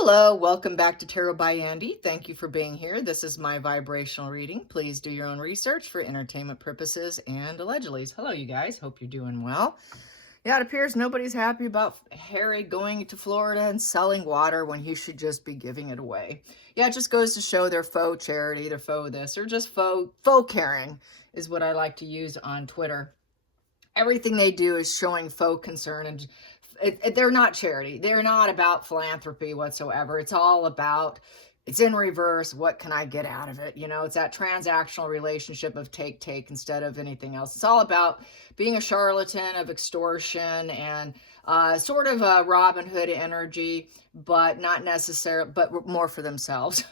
Hello, welcome back to Tarot by Andy. Thank you for being here. This is my vibrational reading. Please do your own research for entertainment purposes and allegedly. Hello, you guys. Hope you're doing well. Yeah, it appears nobody's happy about Harry going to Florida and selling water when he should just be giving it away. Yeah, it just goes to show they're faux charity, they're faux this, or just faux caring is what I like to use on Twitter. Everything they do is showing faux concern, and they're not charity. They're not about philanthropy whatsoever. It's all about, it's in reverse. What can I get out of it? You know, it's that transactional relationship of take instead of anything else. It's all about being a charlatan, of extortion, and sort of a Robin Hood energy, but not necessarily, but more for themselves.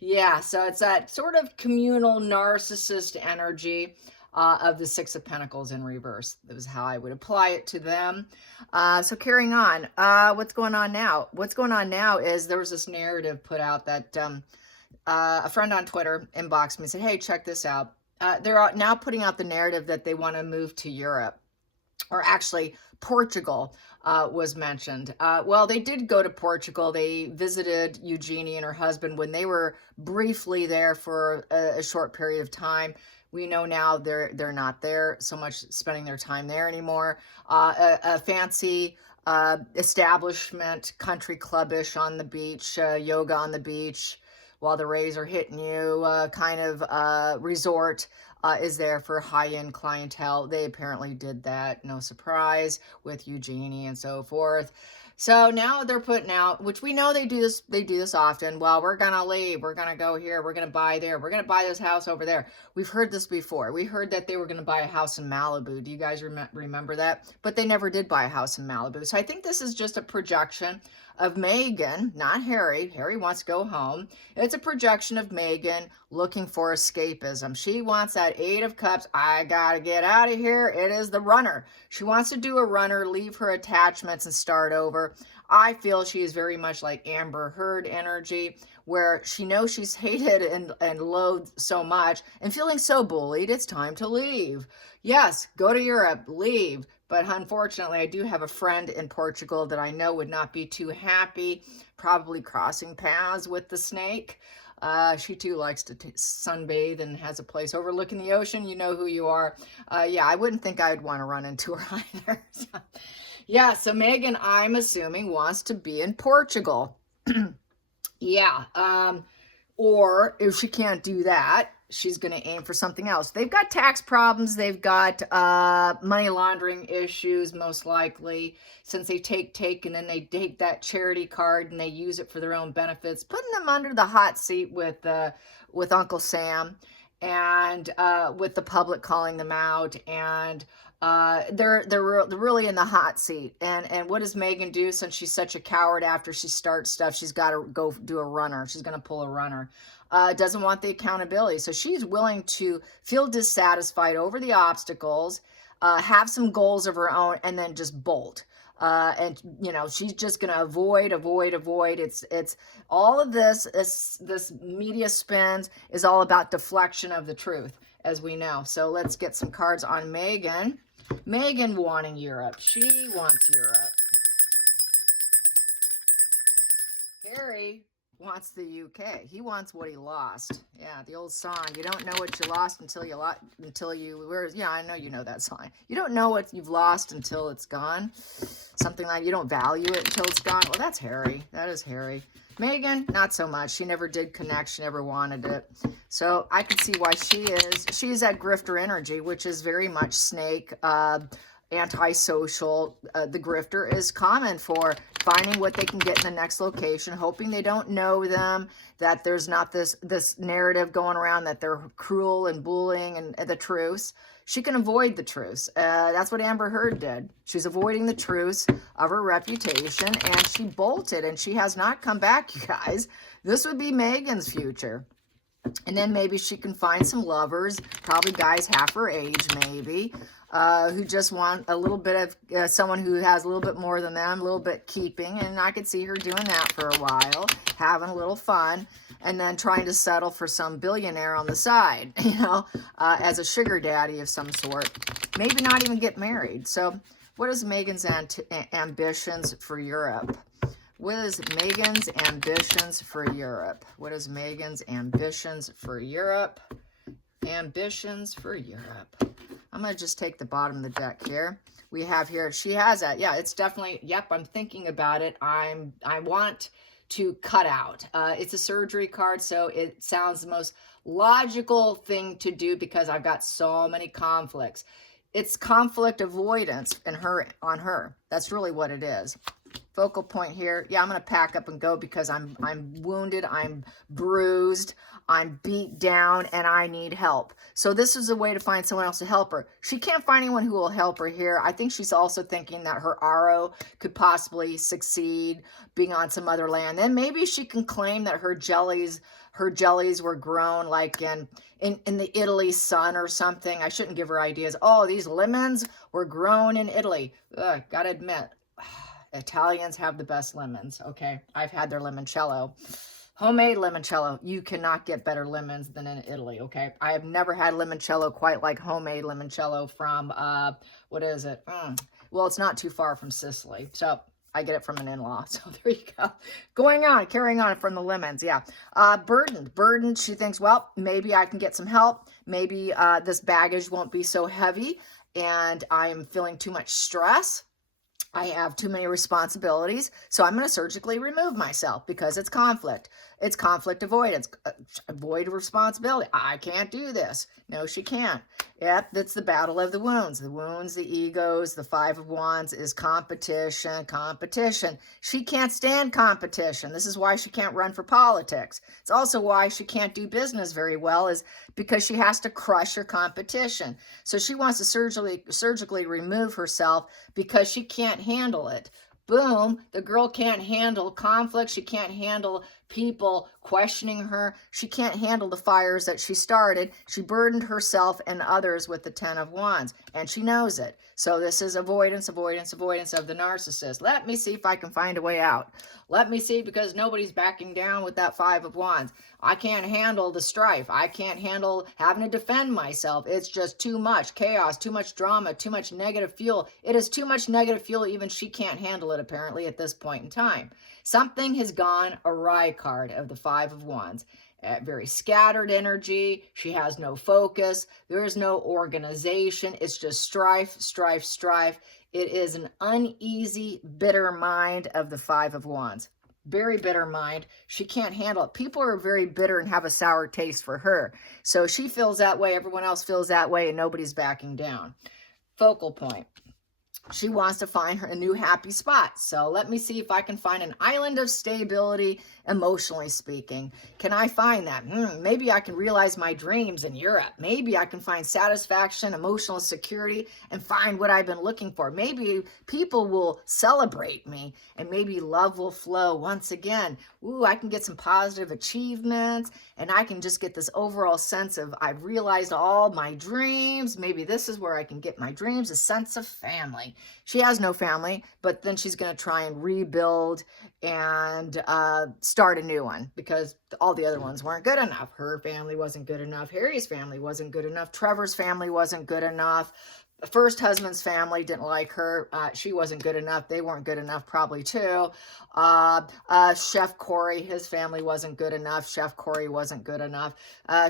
Yeah, so it's that sort of communal narcissist energy of the Six of Pentacles in reverse. That was how I would apply it to them. So carrying on, what's going on now? What's going on now is there was this narrative put out that a friend on Twitter inboxed me and said, hey, check this out. They're now putting out the narrative that they want to move to Europe, or actually Portugal was mentioned. Well, they did go to Portugal. They visited Eugenie and her husband when they were briefly there for a short period of time. We know now they're not there so much, spending their time there anymore. A fancy establishment, country clubbish on the beach, yoga on the beach while the rays are hitting you, kind of resort is there for high-end clientele. They apparently did that, no surprise, with Eugenie and so forth. So now they're putting out, which we know they do this often. Well, we're going to leave. We're going to go here. We're going to buy there. We're going to buy this house over there. We've heard this before. We heard that they were going to buy a house in Malibu. Do you guys remember that? But they never did buy a house in Malibu. So I think this is just a projection of Meghan, not Harry. Harry wants to go home. It's a projection of Meghan looking for escapism. She wants that Eight of Cups. I gotta get out of here. It is the runner. She wants to do a runner, leave her attachments and start over. I feel she is very much like Amber Heard energy, where she knows she's hated and loathed so much and feeling so bullied, it's time to leave. Yes, go to Europe, leave. But unfortunately, I do have a friend in Portugal that I know would not be too happy, probably crossing paths with the snake. She too likes to sunbathe and has a place overlooking the ocean. You know who you are. Yeah, I wouldn't think I'd want to run into her either. Yeah, so Meghan, I'm assuming, wants to be in Portugal. Yeah, or if she can't do that, she's going to aim for something else. They've got tax problems. They've got money laundering issues, most likely, since they take and then they take that charity card and they use it for their own benefits, putting them under the hot seat with Uncle Sam and with the public calling them out, and they're really in the hot seat. And what does Meghan do? Since she's such a coward, after she starts stuff, she's got to go do a runner. She's going to pull a runner. Doesn't want the accountability. So she's willing to feel dissatisfied over the obstacles, have some goals of her own, and then just bolt. And you know, she's just going to avoid. It's all of this media spins is all about deflection of the truth, as we know. So let's get some cards on Meghan. Meghan wanting Europe. She wants Europe. Harry wants the UK. He wants what he lost. Yeah, the old song. You don't know what you lost until yeah, I know you know that song. You don't know what you've lost until it's gone. Something like you don't value it until it's gone. Well, that's Harry. That is Harry. Meghan, not so much. She never did connect. She never wanted it. So I can see why she's that grifter energy, which is very much snake, antisocial. The grifter is common for finding what they can get in the next location, hoping they don't know them, that there's not this narrative going around that they're cruel and bullying and the truths. She can avoid the truths. That's what Amber Heard did. She's avoiding the truths of her reputation, and she bolted, and she has not come back, you guys. This would be Meghan's future. And then maybe she can find some lovers, probably guys half her age maybe, who just want a little bit of someone who has a little bit more than them, a little bit keeping. And I could see her doing that for a while, having a little fun, and then trying to settle for some billionaire on the side, you know, as a sugar daddy of some sort. Maybe not even get married. So what is Meghan's ambitions for Europe? What is Meghan's ambitions for Europe? What is Meghan's ambitions for Europe? Ambitions for Europe. I'm going to just take the bottom of the deck here. We have here, she has that. Yeah, it's definitely, yep, I'm thinking about it. I want to cut out. It's a surgery card, so it sounds the most logical thing to do because I've got so many conflicts. It's conflict avoidance on her. That's really what it is. Focal point here. Yeah, I'm going to pack up and go because I'm wounded, I'm bruised, I'm beat down, and I need help. So this is a way to find someone else to help her. She can't find anyone who will help her here. I think she's also thinking that her RO could possibly succeed being on some other land. Then maybe she can claim that her jellies were grown like in the Italy sun or something. I shouldn't give her ideas. Oh, these lemons were grown in Italy. Ugh, gotta admit, Italians have the best lemons. Okay, I've had their limoncello. Homemade limoncello. You cannot get better lemons than in Italy, okay? I have never had limoncello quite like homemade limoncello from, what is it? Well, it's not too far from Sicily. So I get it from an in-law. So there you go. Carrying on from the lemons, yeah. Burdened. She thinks, well, maybe I can get some help. Maybe this baggage won't be so heavy and I'm feeling too much stress. I have too many responsibilities, so I'm going to surgically remove myself because it's conflict. It's conflict avoidance. Avoid responsibility. I can't do this. No, she can't. Yep, that's the battle of the wounds. The wounds, the egos, the Five of Wands is competition. She can't stand competition. This is why she can't run for politics. It's also why she can't do business very well, is because she has to crush her competition. So she wants to surgically remove herself because she can't handle it. Boom, the girl can't handle conflict. She can't handle people questioning her. She can't handle the fires that she started. She burdened herself and others with the Ten of Wands, and she knows it. So this is avoidance of the narcissist. Let me see if I can find a way out. Let me see, because nobody's backing down with that Five of Wands. I can't handle the strife. I can't handle having to defend myself. It's just too much chaos, too much drama, too much negative fuel. It is too much negative fuel. Even she can't handle it, apparently, at this point in time. Something has gone awry, card of the Five of Wands. Very scattered energy. She has no focus. There is no organization. It's just strife. It is an uneasy, bitter mind of the Five of Wands. Very bitter mind. She can't handle it. People are very bitter and have a sour taste for her. So she feels that way. Everyone else feels that way, and nobody's backing down. Focal point. She wants to find her a new happy spot. So let me see if I can find an island of stability, emotionally speaking. Can I find that? Maybe I can realize my dreams in Europe. Maybe I can find satisfaction, emotional security, and find what I've been looking for. Maybe people will celebrate me, and maybe love will flow once again. Ooh, I can get some positive achievements, and I can just get this overall sense of I've realized all my dreams. Maybe this is where I can get my dreams, a sense of family. She has no family, but then she's going to try and rebuild and start a new one because all the other ones weren't good enough. Her family wasn't good enough. Harry's family wasn't good enough. Trevor's family wasn't good enough. The first husband's family didn't like her. She wasn't good enough. They weren't good enough probably too. Chef Corey, his family wasn't good enough. Chef Corey wasn't good enough.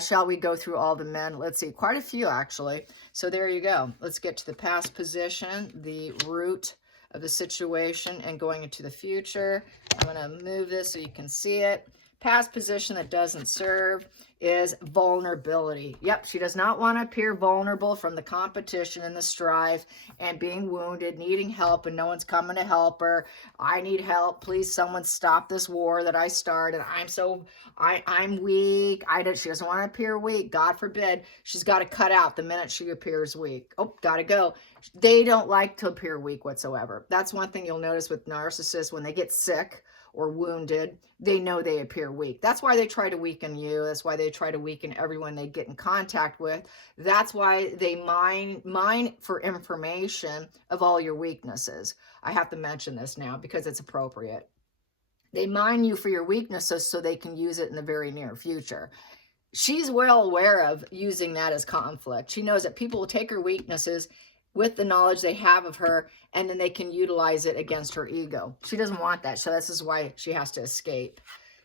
Shall we go through all the men? Let's see, quite a few actually. So there you go. Let's get to the past position, the root of the situation, and going into the future. I'm going to move this so you can see it. Past position that doesn't serve is vulnerability. Yep, she does not want to appear vulnerable from the competition and the strife and being wounded, needing help, and no one's coming to help her. I need help. Please, someone stop this war that I started. I'm weak. She doesn't want to appear weak. God forbid. She's got to cut out the minute she appears weak. Oh, got to go. They don't like to appear weak whatsoever. That's one thing you'll notice with narcissists. When they get sick or wounded, they know they appear weak. That's why they try to weaken you. That's why they try to weaken everyone they get in contact with. That's why they mine for information of all your weaknesses. I have to mention this now because it's appropriate. They mine you for your weaknesses so they can use it in the very near future. She's well aware of using that as conflict. She knows that people will take her weaknesses, with the knowledge they have of her, and then they can utilize it against her ego. She doesn't want that, so this is why she has to escape.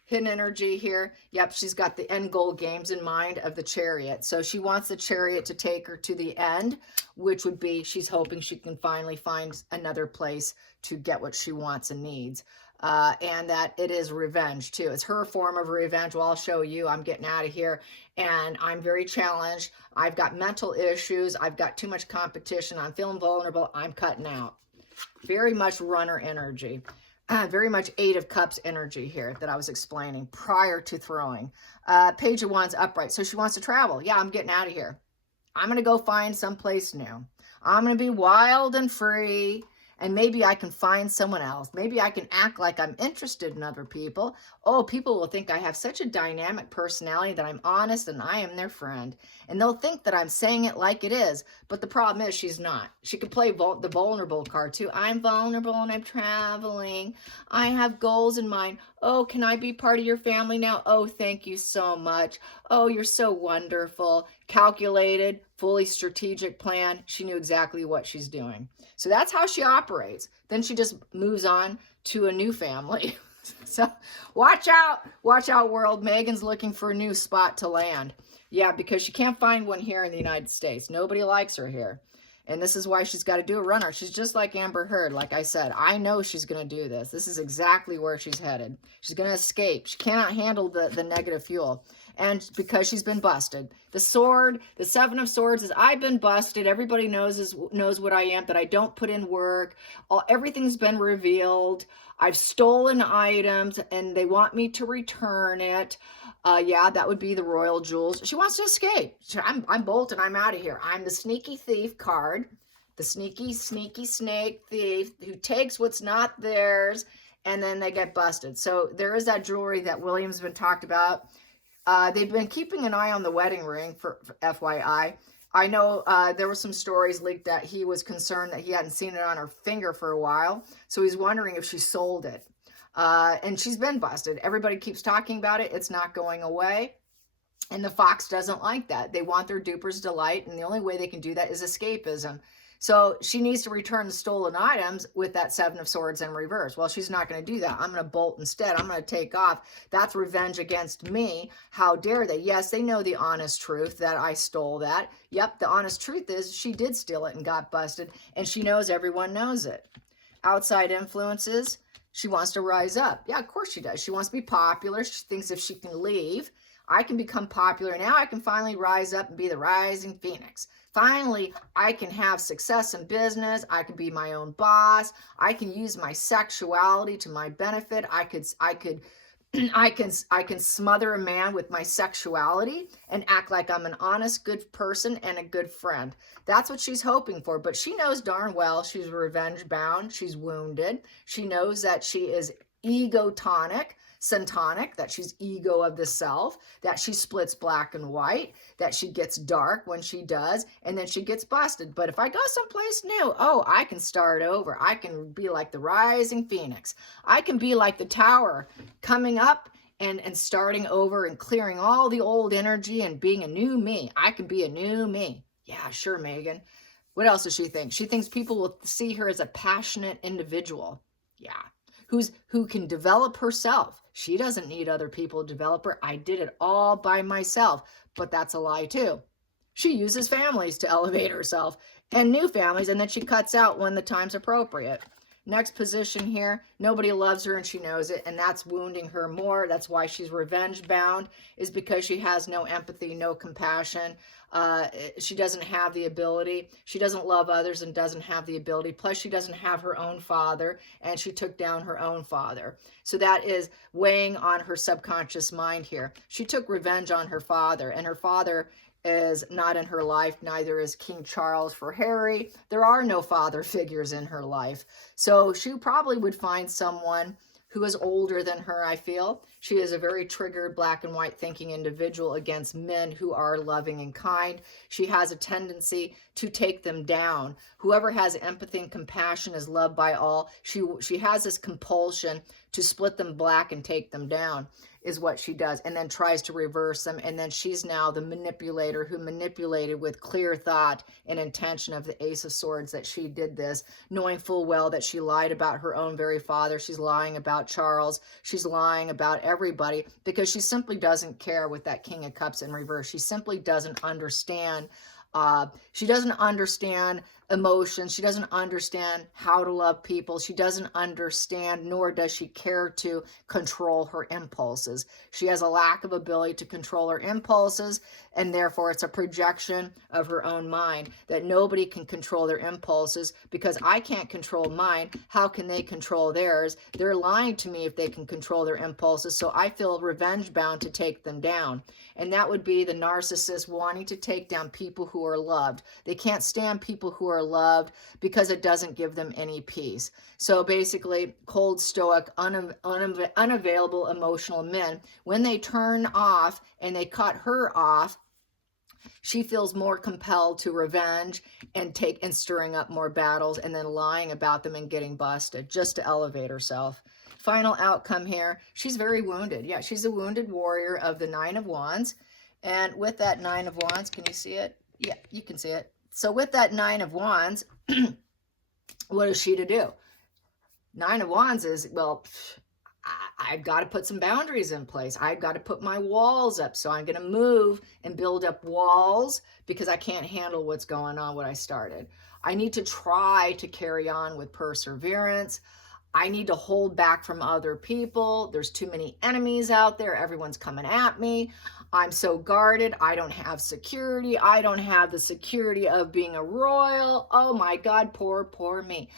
Hidden energy here. Yep, she's got the end goal games in mind of the Chariot. So she wants the Chariot to take her to the end, which would be she's hoping she can finally find another place to get what she wants and needs. And that it is revenge too. It's her form of revenge. Well, I'll show you. I'm getting out of here and I'm very challenged. I've got mental issues. I've got too much competition. I'm feeling vulnerable. I'm cutting out. Very much runner energy. Very much Eight of Cups energy here that I was explaining prior to throwing. Page of Wands upright. So she wants to travel. Yeah, I'm getting out of here. I'm going to go find someplace new. I'm going to be wild and free. And maybe I can find someone else. Maybe I can act like I'm interested in other people. Oh, people will think I have such a dynamic personality that I'm honest and I am their friend. And they'll think that I'm saying it like it is. But the problem is she's not. She could play the vulnerable card too. I'm vulnerable and I'm traveling. I have goals in mind. Oh, can I be part of your family now? Oh, thank you so much. Oh, you're so wonderful. Calculated, fully strategic plan. She knew exactly what she's doing. So that's how she operates. Then she just moves on to a new family. So watch out world. Meghan's looking for a new spot to land. Yeah, because she can't find one here in the United States. Nobody likes her here. And this is why she's got to do a runner. She's just like Amber Heard. Like I said, I know she's going to do this. This is exactly where she's headed. She's going to escape. She cannot handle the negative fuel. And because she's been busted. The sword, the Seven of Swords is I've been busted. Everybody knows what I am, that I don't put in work. Everything's been revealed. I've stolen items and they want me to return it. Yeah, that would be the royal jewels. She wants to escape. I'm bolting. I'm out of here. I'm the sneaky thief card. The sneaky snake thief who takes what's not theirs and then they get busted. So there is that jewelry that William's been talked about. They've been keeping an eye on the wedding ring for FYI. I know there were some stories leaked that he was concerned that he hadn't seen it on her finger for a while. So he's wondering if she sold it. And she's been busted. Everybody keeps talking about it. It's not going away. And the Fox doesn't like that. They want their duper's delight. And the only way they can do that is escapism. So she needs to return the stolen items with that Seven of Swords in reverse. Well, she's not going to do that. I'm going to bolt instead. I'm going to take off. That's revenge against me. How dare they? Yes, they know the honest truth that I stole that. Yep, the honest truth is she did steal it and got busted. And she knows everyone knows it. Outside influences. She wants to rise up. Yeah, of course she does. She wants to be popular. She thinks if she can leave, I can become popular. Now I can finally rise up and be the rising phoenix. Finally, I can have success in business. I can be my own boss. I can use my sexuality to my benefit. I can smother a man with my sexuality and act like I'm an honest, good person and a good friend. That's what she's hoping for. But she knows darn well she's revenge bound. She's wounded. She knows that she is egotonic, syntonic, that she's ego of the self, that she splits black and white, that she gets dark when she does, and then she gets busted. But if I go someplace new, oh, I can start over. I can be like the rising phoenix. I can be like the tower coming up and starting over and clearing all the old energy and being a new me. I can be a new me. Yeah, sure, Meghan. What else does she think? She thinks people will see her as a passionate individual. Yeah. Who can develop herself. She doesn't need other people to develop her. I did it all by myself, but that's a lie too. She uses families to elevate herself and new families, and then she cuts out when the time's appropriate. Next position here, nobody loves her and she knows it, and that's wounding her more. That's why she's revenge bound, is because she has no empathy, no compassion. She doesn't have the ability. She doesn't love others and doesn't have the ability. Plus, she doesn't have her own father, and she took down her own father. So that is weighing on her subconscious mind here. She took revenge on her father, and her father is not in her life. Neither is King Charles for Harry. There are no father figures in her life. So she probably would find someone who is older than her, I feel. She is a very triggered, black and white thinking individual against men who are loving and kind. She has a tendency to take them down. Whoever has empathy and compassion is loved by all. She has this compulsion to split them black and take them down. is what she does, and then tries to reverse them. And then she's now the manipulator who manipulated with clear thought and intention of the Ace of Swords that she did this, knowing full well that she lied about her own very father. She's lying about Charles. She's lying about everybody because she simply doesn't care with that King of Cups in reverse. She simply doesn't understand. She doesn't understand emotions. She doesn't understand how to love people. She doesn't understand, nor does she care to control her impulses. She has a lack of ability to control her impulses, and therefore it's a projection of her own mind that nobody can control their impulses. Because I can't control mine, how can they control theirs? They're lying to me if they can control their impulses, so I feel revenge bound to take them down. And that would be the narcissist wanting to take down people who are loved. They can't stand people who are loved because it doesn't give them any peace. So basically, cold, stoic, unavailable emotional men, when they turn off and they cut her off, she feels more compelled to revenge and stirring up more battles and then lying about them and getting busted just to elevate herself. Final outcome here, she's very wounded. Yeah, she's a wounded warrior of the Nine of Wands. And with that Nine of Wands, can you see it? Yeah, you can see it. So with that Nine of Wands, what is she to do? Nine of Wands is, well, I've got to put some boundaries in place. I've got to put my walls up. So I'm going to move and build up walls because I can't handle what's going on, what I started. I need to try to carry on with perseverance. I need to hold back from other people. There's too many enemies out there. Everyone's coming at me. I'm so guarded. I don't have security. I don't have the security of being a royal. Oh my God, poor me.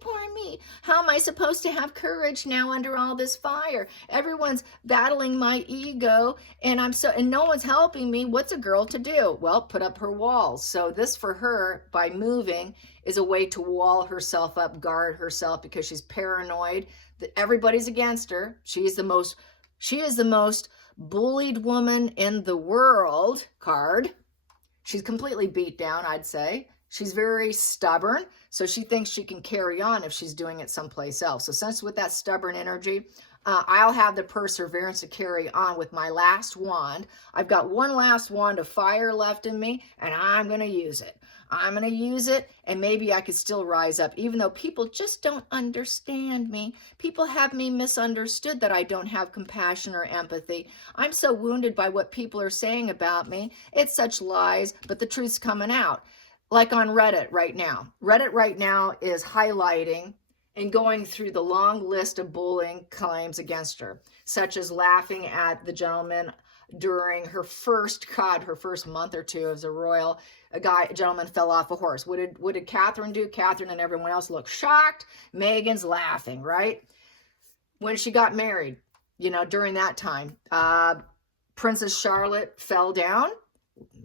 Poor me. How am I supposed to have courage now under all this fire? Everyone's battling my ego and no one's helping me. What's a girl to do? Well, put up her walls. So this for her, by moving, is a way to wall herself up, guard herself, because she's paranoid that everybody's against her. She is the most bullied woman in the world card. She's completely beat down, I'd say. She's very stubborn, so she thinks she can carry on if she's doing it someplace else. So since with that stubborn energy, I'll have the perseverance to carry on with my last wand. I've got one last wand of fire left in me, and I'm going to use it. I'm going to use it, and maybe I could still rise up, even though people just don't understand me. People have me misunderstood that I don't have compassion or empathy. I'm so wounded by what people are saying about me. It's such lies, but the truth's coming out. Like on Reddit right now. Reddit right now is highlighting and going through the long list of bullying claims against her, such as laughing at the gentleman during her first month or two as a royal. A gentleman fell off a horse. What did Catherine do? Catherine and everyone else looked shocked. Meghan's laughing, right? When she got married, during that time, Princess Charlotte fell down.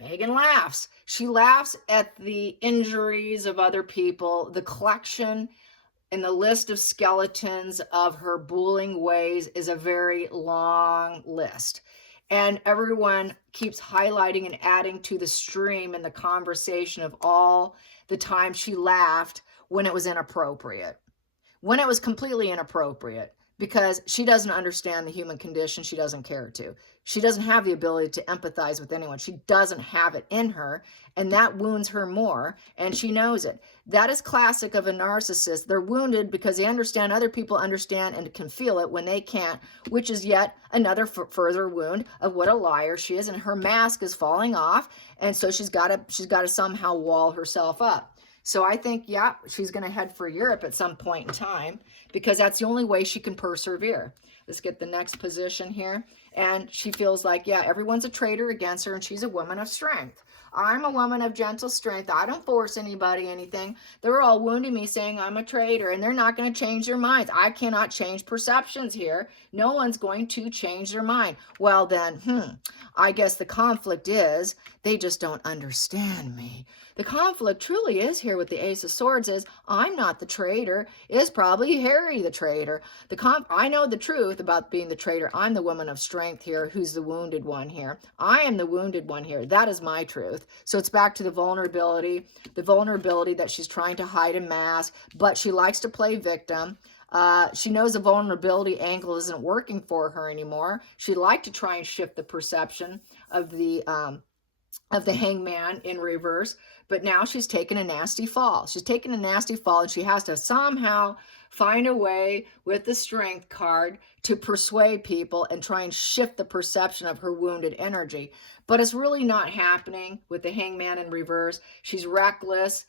Meghan laughs. She laughs at the injuries of other people, the collection and the list of skeletons of her bullying ways is a very long list. And everyone keeps highlighting and adding to the stream and the conversation of all the time she laughed when it was inappropriate, when it was completely inappropriate, because she doesn't understand the human condition. She doesn't care to. She doesn't have the ability to empathize with anyone. She doesn't have it in her, and that wounds her more, and she knows it. That is classic of a narcissist. They're wounded because they understand other people understand and can feel it when they can't, which is yet another further wound of what a liar she is, and her mask is falling off, and so she's got to somehow wall herself up. So I think, yeah, she's going to head for Europe at some point in time because that's the only way she can persevere. Let's get the next position here. And she feels like, yeah, everyone's a traitor against her and she's a woman of strength. I'm a woman of gentle strength. I don't force anybody anything. They're all wounding me saying I'm a traitor and they're not going to change their minds. I cannot change perceptions here. No one's going to change their mind. Well then, I guess the conflict is they just don't understand me. The conflict truly is here with the Ace of Swords is I'm not the traitor. It's probably Harry the traitor. I know the truth about being the traitor. I'm the woman of strength here who's the wounded one here. I am the wounded one here. That is my truth. So it's back to the vulnerability that she's trying to hide and mask, but she likes to play victim. She knows the vulnerability angle isn't working for her anymore. She'd like to try and shift the perception of the hangman in reverse, but now she's taken a nasty fall. She's taken a nasty fall, and she has to somehow find a way with the strength card to persuade people and try and shift the perception of her wounded energy. But it's really not happening with the hangman in reverse. She's reckless.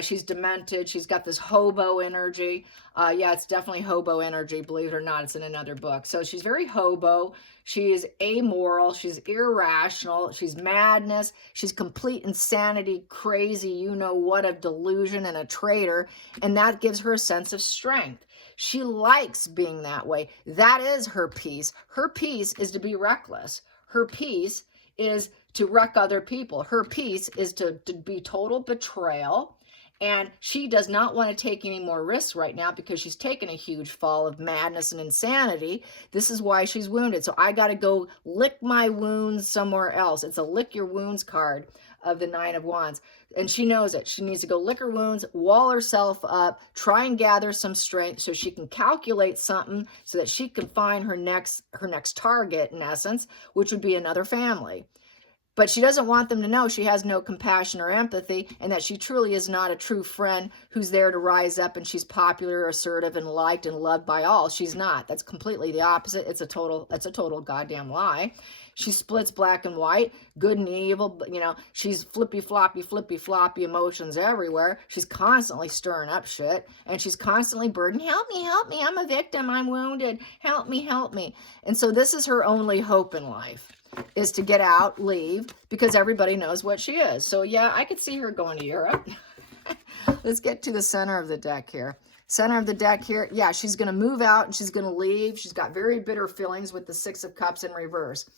She's demented. She's got this hobo energy. Yeah, it's definitely hobo energy. Believe it or not, it's in another book. So she's very hobo. She is amoral. She's irrational. She's madness. She's complete insanity, crazy, you know what, of delusion, and a traitor. And that gives her a sense of strength. She likes being that way. That is her peace. Her peace is to be reckless. Her peace is to wreck other people. Her peace is to be total betrayal. And she does not want to take any more risks right now because she's taken a huge fall of madness and insanity. This is why she's wounded. So I got to go lick my wounds somewhere else. It's a lick your wounds card of the Nine of Wands. And she knows it. She needs to go lick her wounds, wall herself up, try and gather some strength so she can calculate something so that she can find her next target, in essence, which would be another family. But she doesn't want them to know she has no compassion or empathy, and that she truly is not a true friend who's there to rise up and she's popular, assertive, and liked and loved by all. She's not. That's completely the opposite. It's a total goddamn lie. She splits black and white, good and evil. You know, she's flippy floppy emotions everywhere. She's constantly stirring up shit, and she's constantly burdened. Help me, I'm a victim, I'm wounded. Help me. And so this is her only hope in life, is to get out, leave, because everybody knows what she is. So yeah, I could see her going to Europe. Let's get to the center of the deck here. Center of the deck here, yeah, she's going to move out and she's going to leave. She's got very bitter feelings with the Six of Cups in reverse.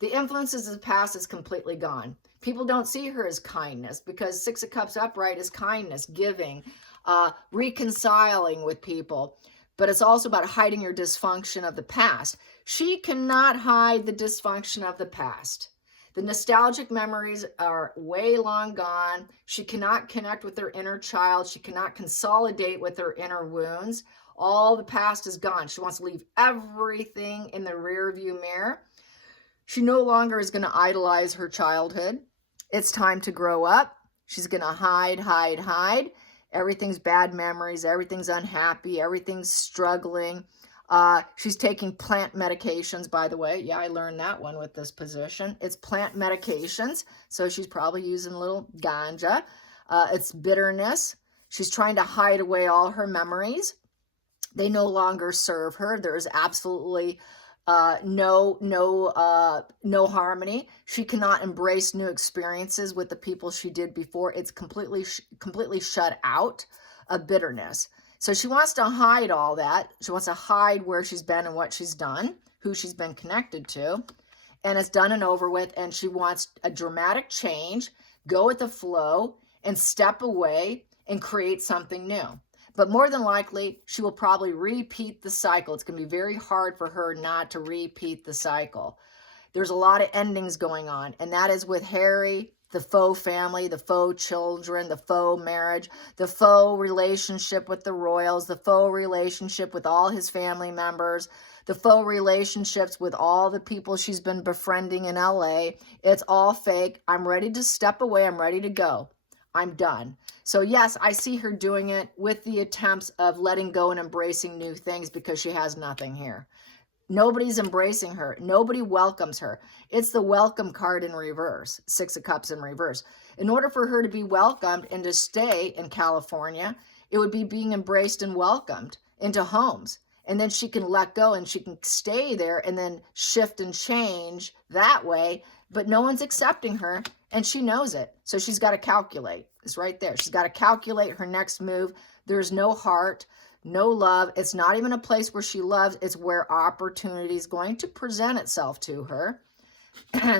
The influences of the past is completely gone. People don't see her as kindness, because Six of Cups upright is kindness, giving, reconciling with people. But it's also about hiding your dysfunction of the past. She cannot hide the dysfunction of the past. The nostalgic memories are way long gone. She cannot connect with her inner child. She cannot consolidate with her inner wounds. All the past is gone. She wants to leave everything in the rear view mirror. She no longer is going to idolize her childhood. It's time to grow up. She's going to hide. Everything's bad memories. Everything's unhappy. Everything's struggling. She's taking plant medications, by the way. Yeah, I learned that one with this position. It's plant medications. So she's probably using a little ganja. It's bitterness. She's trying to hide away all her memories. They no longer serve her. There is absolutely no harmony. She cannot embrace new experiences with the people she did before. It's completely shut out of bitterness. So she wants to hide all that. She wants to hide where she's been and what she's done, who she's been connected to, and it's done and over with. And she wants a dramatic change, go with the flow, and step away and create something new. But more than likely, she will probably repeat the cycle. It's going to be very hard for her not to repeat the cycle. There's a lot of endings going on, and that is with Harry, the Faux family, the Faux children, the Faux marriage, the Faux relationship with the royals, the Faux relationship with all his family members, the Faux relationships with all the people she's been befriending in LA. It's all fake. I'm ready to step away. I'm ready to go. I'm done. So yes, I see her doing it with the attempts of letting go and embracing new things, because she has nothing here. Nobody's embracing her. Nobody welcomes her. It's the welcome card in reverse, Six of Cups in reverse. In order for her to be welcomed and to stay in California, it would be being embraced and welcomed into homes. And then she can let go and she can stay there and then shift and change that way. But no one's accepting her, and she knows it. So she's got to calculate. It's right there. She's got to calculate her next move. There's no heart, no love. It's not even a place where she loves. It's where opportunity is going to present itself to her.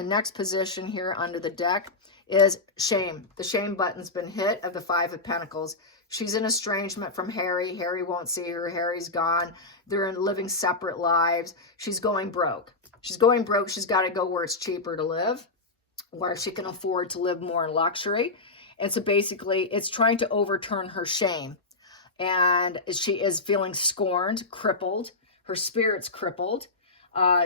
Next position here under the deck is shame. The shame button's been hit of the Five of Pentacles. She's in estrangement from Harry. Harry won't see her. Harry's gone. They're living separate lives. She's going broke. She's going broke. She's got to go where it's cheaper to live, where she can afford to live more in luxury. And so basically, it's trying to overturn her shame. and she is feeling scorned, crippled. Her spirit's crippled.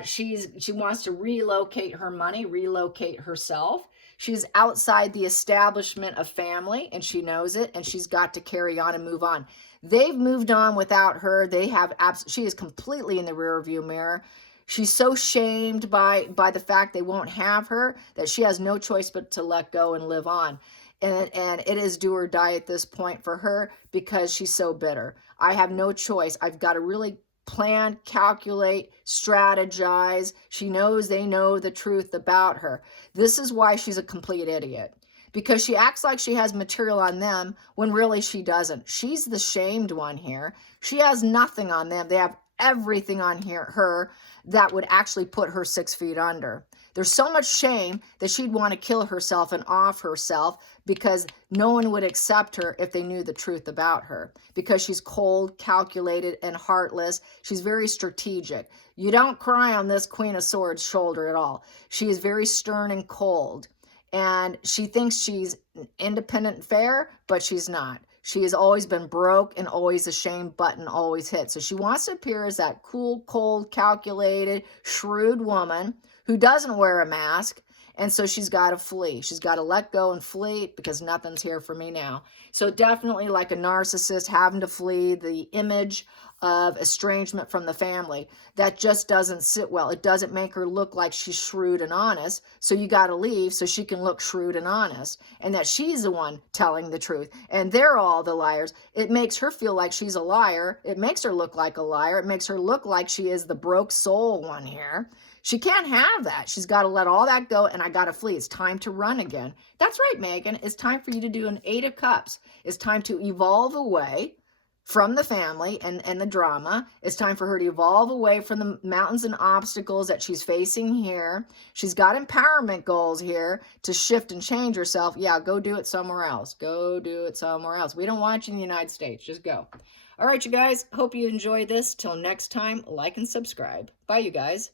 She wants to relocate her money, relocate herself. She's outside the establishment of family, and she knows it, and she's got to carry on and move on. They've moved on without her. They have she is completely in the rearview mirror. She's so shamed by the fact they won't have her that she has no choice but to let go and live on. And it is do or die at this point for her because she's so bitter. I have no choice. I've got to really plan, calculate, strategize. She knows they know the truth about her. This is why she's a complete idiot, because she acts like she has material on them when really she doesn't. She's the shamed one here. She has nothing on them. They have everything on her that would actually put her 6 feet under. There's so much shame that she'd want to kill herself and off herself because no one would accept her if they knew the truth about her, because she's cold, calculated, and heartless. She's very strategic. You don't cry on this Queen of Swords shoulder at all. She is very stern and cold, and she thinks she's independent and fair, but she's not. She has always been broke and always a shame button always hit. So she wants to appear as that cool, cold, calculated, shrewd woman who doesn't wear a mask. And so she's got to flee. She's got to let go and flee because nothing's here for me now. So definitely like a narcissist having to flee the image of estrangement from the family. That just doesn't sit well. It doesn't make her look like she's shrewd and honest. So you got to leave so she can look shrewd and honest, and that she's the one telling the truth and they're all the liars. It makes her feel like she's a liar. It makes her look like a liar. It makes her look like she is the broke soul one here. She can't have that. She's got to let all that go, and I got to flee. It's time to run again. That's right, Meghan. It's time for you to do an 8 of Cups. It's time to evolve away from the family and the drama. It's time for her to evolve away from the mountains and obstacles that she's facing here. She's got empowerment goals here to shift and change herself. Yeah, go do it somewhere else. Go do it somewhere else. We don't want you in the United States. Just go. All right, you guys. Hope you enjoyed this. Till next time, like and subscribe. Bye, you guys.